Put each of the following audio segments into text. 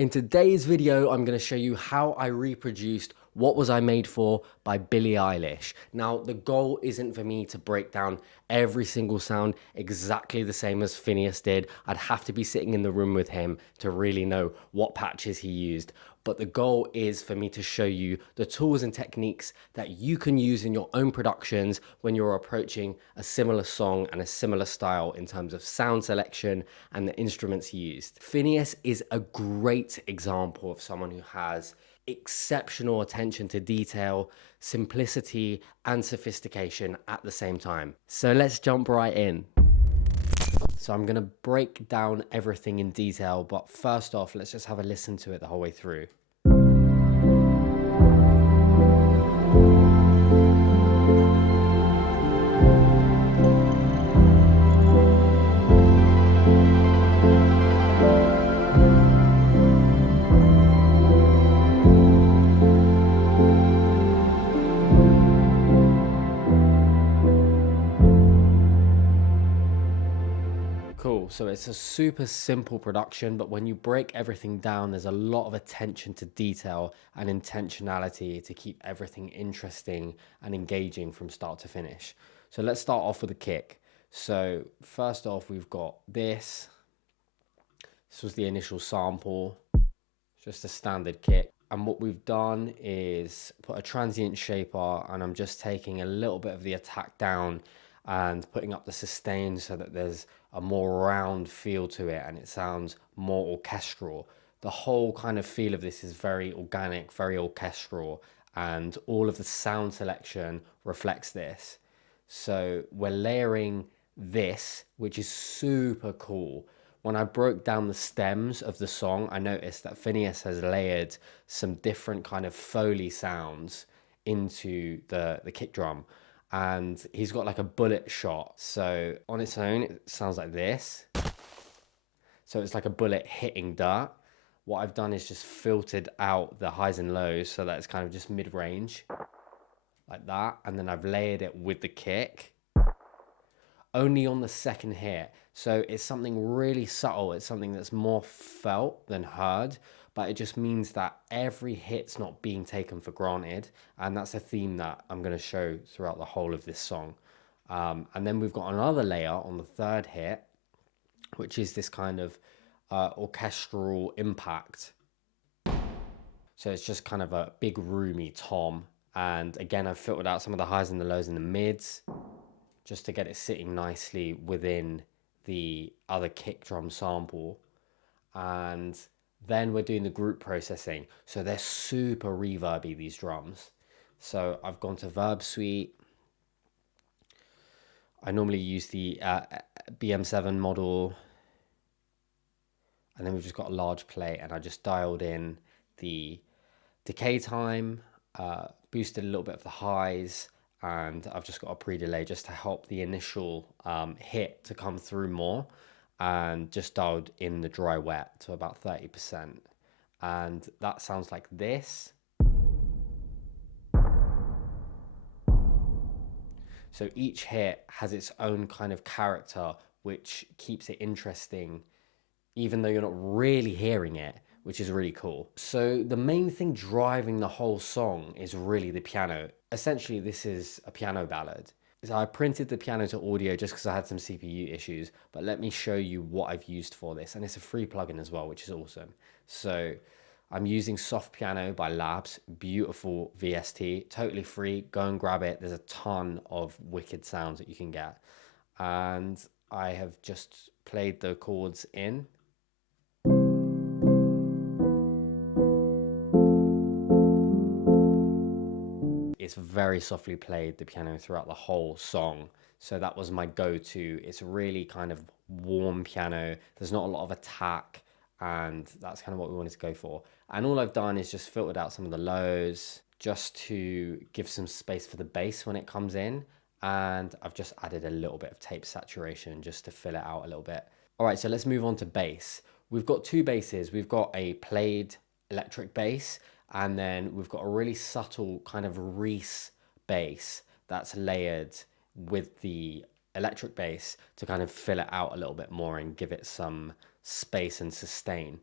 In today's video, I'm going to show you how I reproduced What Was I Made For by Billie Eilish. Now, the goal isn't for me to break down every single sound exactly the same as Phineas did. I'd have to be sitting in the room with him to really know what patches he used. But the goal is for me to show you the tools and techniques that you can use in your own productions when you're approaching a similar song and a similar style in terms of sound selection and the instruments used. Phineas is a great example of someone who has exceptional attention to detail, simplicity, and sophistication at the same time. So let's jump right in. So I'm gonna break down everything in detail, but first off, let's just have a listen to it the whole way through. Cool, so it's a super simple production, but when you break everything down, there's a lot of attention to detail and intentionality to keep everything interesting and engaging from start to finish. So let's start off with a kick. So first off, we've got this. This was the initial sample, just a standard kick. And what we've done is put a transient shaper, and I'm just taking a little bit of the attack down and putting up the sustain so that there's a more round feel to it and it sounds more orchestral. The whole kind of feel of this is very organic, very orchestral, and all of the sound selection reflects this. So we're layering this, which is super cool. When I broke down the stems of the song, I noticed that Phineas has layered some different kind of Foley sounds into the kick drum. And he's got like a bullet shot. So on its own, it sounds like this. So it's like a bullet hitting dirt. What I've done is just filtered out the highs and lows so that it's kind of just mid-range, like that. And then I've layered it with the kick, only on the second hit. So it's something really subtle. It's something that's more felt than heard, but it just means that every hit's not being taken for granted. And that's a theme that I'm going to show throughout the whole of this song. And then we've got another layer on the third hit, which is this kind of orchestral impact. So it's just kind of a big roomy tom. And again, I've filtered out some of the highs and the lows and the mids just to get it sitting nicely within the other kick drum sample. And then we're doing the group processing. So they're super reverby, these drums. So I've gone to Verb Suite. I normally use the BM7 model. And then we've just got a large plate, and I just dialed in the decay time, boosted a little bit of the highs, and I've just got a pre-delay just to help the initial hit to come through more, and just dialed in the dry wet to about 30%. And that sounds like this. So each hit has its own kind of character, which keeps it interesting, even though you're not really hearing it, which is really cool. So the main thing driving the whole song is really the piano. Essentially, this is a piano ballad. So I printed the piano to audio just because I had some CPU issues, but let me show you what I've used for this. And it's a free plugin as well, which is awesome. So I'm using Soft Piano by Labs, beautiful VST, totally free. Go and grab it. There's a ton of wicked sounds that you can get. And I have just played the chords in. It's very softly played, the piano, throughout the whole song. So that was my go-to. It's really kind of warm piano. There's not a lot of attack, and that's kind of what we wanted to go for. And all I've done is just filtered out some of the lows just to give some space for the bass when it comes in. And I've just added a little bit of tape saturation just to fill it out a little bit. All right, so let's move on to bass. We've got two basses. We've got a played electric bass, and then we've got a really subtle kind of Reese bass that's layered with the electric bass to kind of fill it out a little bit more and give it some space and sustain.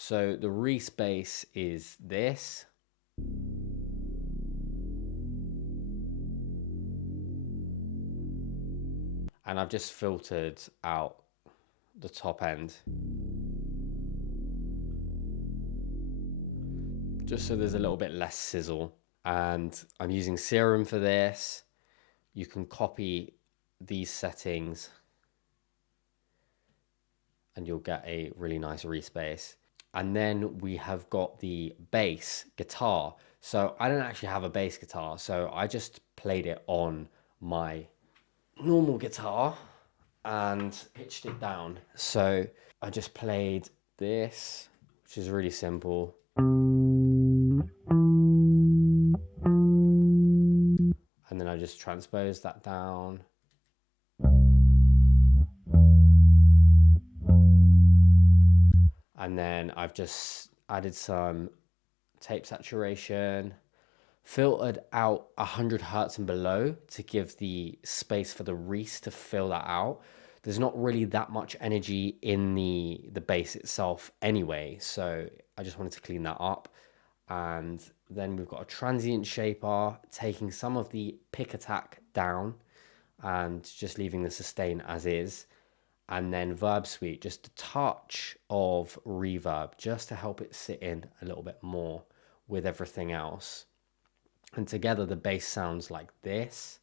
So the Reese bass is this. And I've just filtered out the top end, just so there's a little bit less sizzle. And I'm using Serum for this. You can copy these settings and you'll get a really nice Reese bass. And then we have got the bass guitar. So I don't actually have a bass guitar, so I just played it on my normal guitar and pitched it down. So I just played this, which is really simple. And then I just transposed that down. And then I've just added some tape saturation, filtered out 100 hertz and below to give the space for the Reese to fill that out. There's not really that much energy in the bass itself anyway, so I just wanted to clean that up. And then we've got a transient shaper, taking some of the pick attack down and just leaving the sustain as is. And then Verb Suite, just a touch of reverb just to help it sit in a little bit more with everything else. And together the bass sounds like this.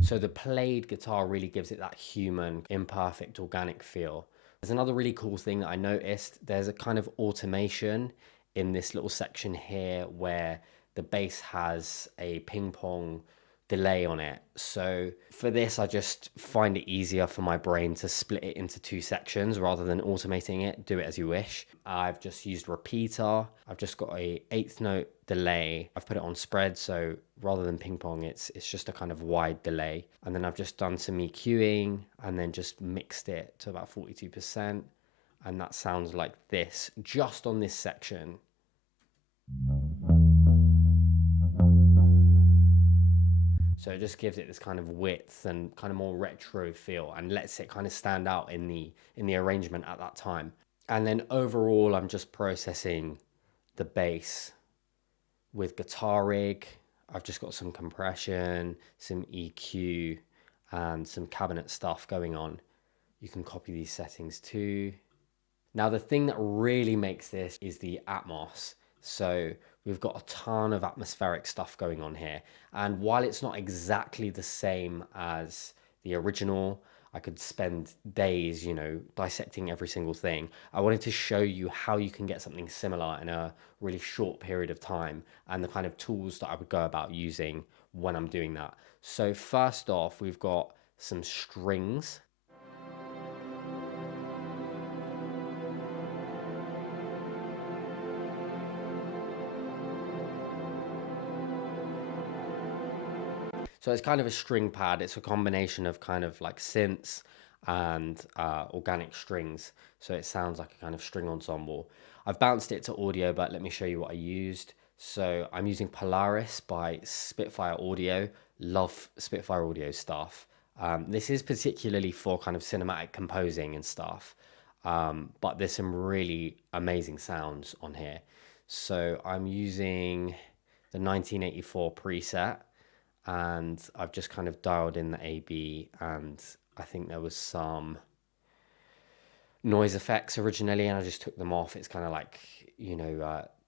So the played guitar really gives it that human, imperfect, organic feel. There's another really cool thing that I noticed. There's a kind of automation in this little section here where the bass has a ping pong delay on it. So for this, I just find it easier for my brain to split it into two sections rather than automating it. Do it as you wish. I've just used repeater. I've just got a eighth note delay. I've put it on spread, so rather than ping pong, it's just a kind of wide delay. And then I've just done some EQing and then just mixed it to about 42%. And that sounds like this, just on this section. So it just gives it this kind of width and kind of more retro feel and lets it kind of stand out in the arrangement at that time. And then overall, I'm just processing the bass with guitar rig. I've just got some compression, some EQ, and some cabinet stuff going on. You can copy these settings too. Now, the thing that really makes this is the Atmos. So we've got a ton of atmospheric stuff going on here. And while it's not exactly the same as the original, I could spend days, dissecting every single thing. I wanted to show you how you can get something similar in a really short period of time and the kind of tools that I would go about using when I'm doing that. So first off, we've got some strings. So it's kind of a string pad. It's a combination of kind of like synths and organic strings. So it sounds like a kind of string ensemble. I've bounced it to audio, but let me show you what I used. So I'm using Polaris by Spitfire Audio. Love Spitfire Audio stuff. This is particularly for kind of cinematic composing and stuff. But there's some really amazing sounds on here. So I'm using the 1984 preset, and I've just kind of dialed in the AB, and I think there was some noise effects originally and I just took them off. It's kind of like,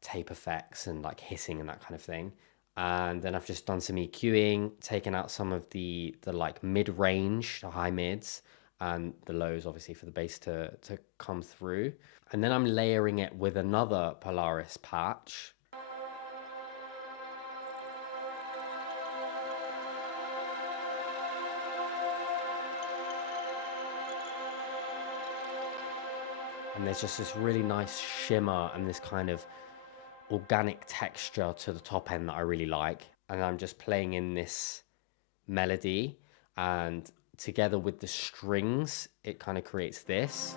tape effects and like hissing and that kind of thing. And then I've just done some EQing, taken out some of the like mid-range, the high mids, and the lows obviously for the bass to come through. And then I'm layering it with another Polaris patch. And there's just this really nice shimmer and this kind of organic texture to the top end that I really like. And I'm just playing in this melody, and together with the strings, it kind of creates this.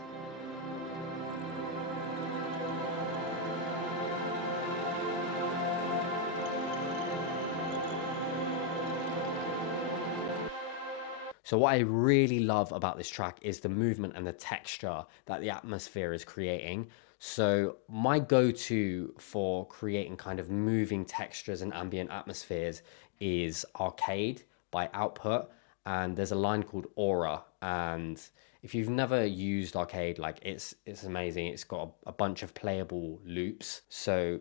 So what I really love about this track is the movement and the texture that the atmosphere is creating. So my go-to for creating kind of moving textures and ambient atmospheres is Arcade by Output, and there's a line called Aura. And if you've never used Arcade, like it's amazing. It's got a bunch of playable loops. So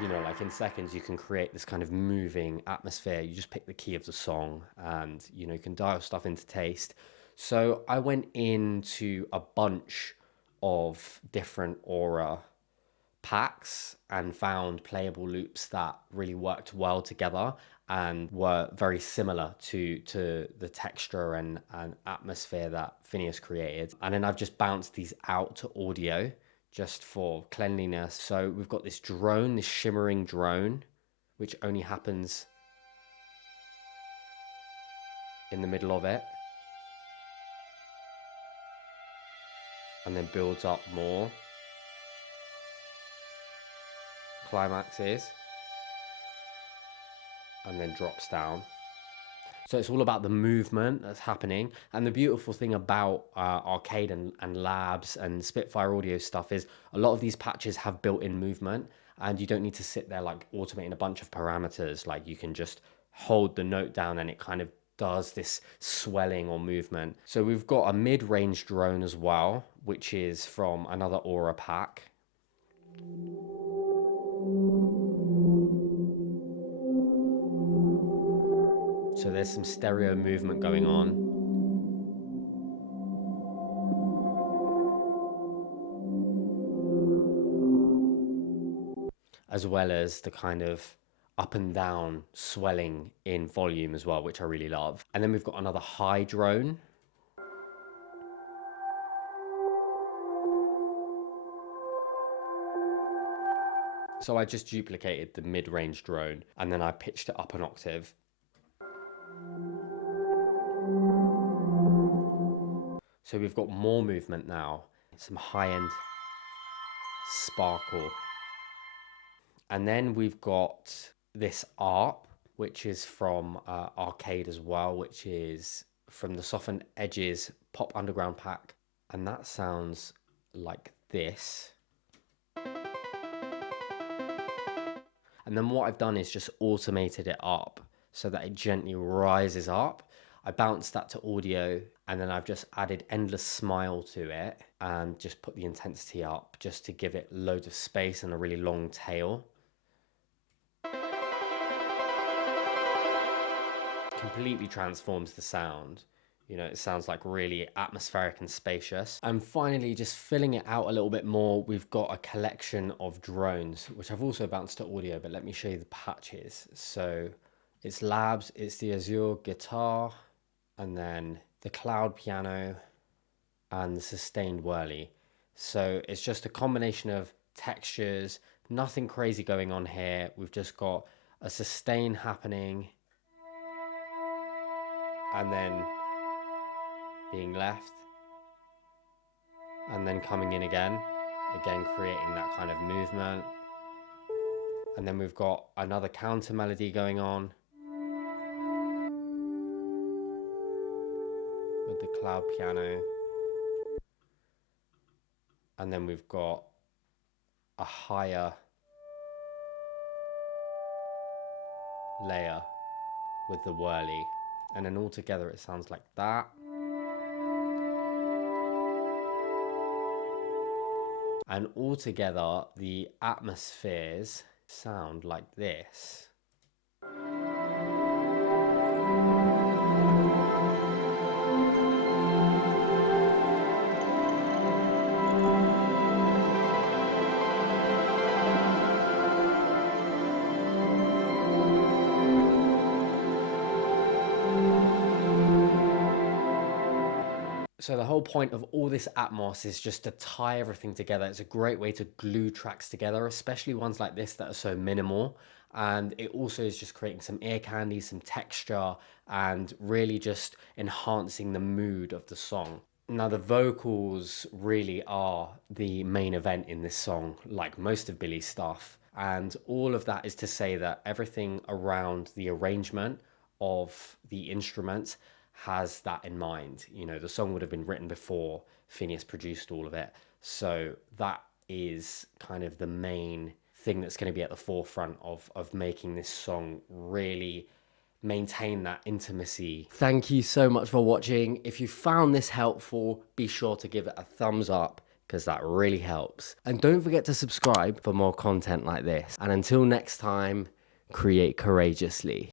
you know, like in seconds, you can create this kind of moving atmosphere. You just pick the key of the song and, you know, you can dial stuff into taste. So I went into a bunch of different Aura packs and found playable loops that really worked well together and were very similar to the texture and atmosphere that Phineas created. And then I've just bounced these out to audio just for cleanliness. So we've got this drone, this shimmering drone, which only happens in the middle of it and then builds up more climaxes and then drops down. So it's all about the movement that's happening. And the beautiful thing about Arcade and Labs and Spitfire Audio stuff is a lot of these patches have built-in movement, and you don't need to sit there like automating a bunch of parameters. Like you can just hold the note down and it kind of does this swelling or movement. So we've got a mid-range drone as well, which is from another Aura pack. So there's some stereo movement going on. As well as the kind of up and down swelling in volume as well, which I really love. And then we've got another high drone. So I just duplicated the mid-range drone and then I pitched it up an octave. So we've got more movement now, some high-end sparkle. And then we've got this ARP, which is from Arcade as well, which is from the Softened Edges Pop Underground pack. And that sounds like this. And then what I've done is just automated it up so that it gently rises up. I bounced that to audio and then I've just added Endless Smile to it and just put the intensity up just to give it loads of space and a really long tail. Completely transforms the sound. You know, it sounds like really atmospheric and spacious. And finally, just filling it out a little bit more, we've got a collection of drones, which I've also bounced to audio, but let me show you the patches. So it's Labs, it's the Azure guitar, and then the cloud piano and the sustained whirly. So it's just a combination of textures, nothing crazy going on here. We've just got a sustain happening and then being left and then coming in again creating that kind of movement. And then we've got another counter melody going on with the cloud piano. And then we've got a higher layer with the whirly. And then all together it sounds like that. And all together the atmospheres sound like this. So the whole point of all this Atmos is just to tie everything together. It's a great way to glue tracks together, especially ones like this that are so minimal. And it also is just creating some ear candy, some texture, and really just enhancing the mood of the song. Now the vocals really are the main event in this song, like most of Billie's stuff. And all of that is to say that everything around the arrangement of the instruments has that in mind. You know, the song would have been written before Phineas produced all of it. So that is kind of the main thing that's going to be at the forefront of making this song really maintain that intimacy. Thank you so much for watching. If you found this helpful, be sure to give it a thumbs up because that really helps. And don't forget to subscribe for more content like this. And until next time, create courageously.